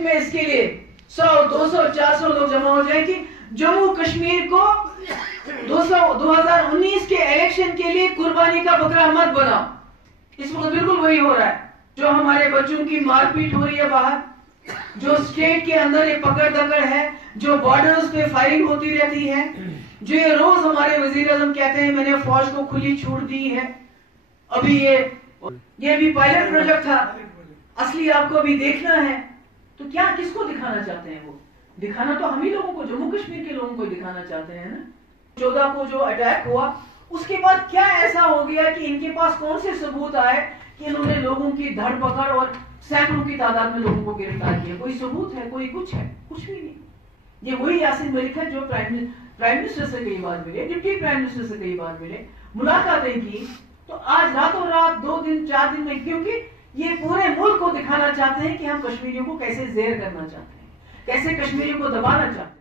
مسجد میں اس کے لیے 100 200 400 لوگ جمع ہو جائیں کہ جموں کشمیر کو 2019 کے الیکشن کے لیے قربانی کا بکرا مت بناؤ. اس وقت بالکل وہی ہو رہا ہے. جو ہمارے بچوں کی مار پیٹ ہو رہی ہے باہر, جو اسٹیٹ کے اندر یہ پکڑ دکڑ ہے, جو بارڈرز پہ فائرنگ ہوتی رہتی ہے, جو یہ روز ہمارے وزیر اعظم کہتے ہیں میں نے فوج کو کھلی چھوٹ دی ہے. ابھی یہ بھی پائلٹ پروجیکٹ تھا, اصلی آپ کو ابھی دیکھنا ہے. تو کیا کس کو دکھانا چاہتے ہیں؟ وہ دکھانا تو ہم ہی لوگوں کو, جموں کشمیر کے لوگوں کو دکھانا چاہتے ہیں نا. 14 کو جو اٹیک ہوا اس کے بعد کیا ایسا ہو گیا کہ ان کے پاس کون سے ثبوت آئے کہ انہوں نے لوگوں کی دھڑ پکڑ اور سینکڑوں کی تعداد میں لوگوں کو گرفتار کیا؟ کوئی ثبوت ہے؟ کوئی کچھ ہے؟ کچھ بھی نہیں. یہ وہی یاسین ملک ہے جو پرائم منسٹر سے کئی بار ملے, ڈپٹی پرائم منسٹر سے کئی بار ملے, ملاقاتیں کی. تو آج راتوں رات 2 دن 4 دن میں, کیونکہ یہ پورے ملک کو دکھانا چاہتے ہیں کہ ہم کشمیریوں کو کیسے زیر کرنا چاہتے ہیں, کیسے کشمیریوں کو دبانا چاہتے ہیں.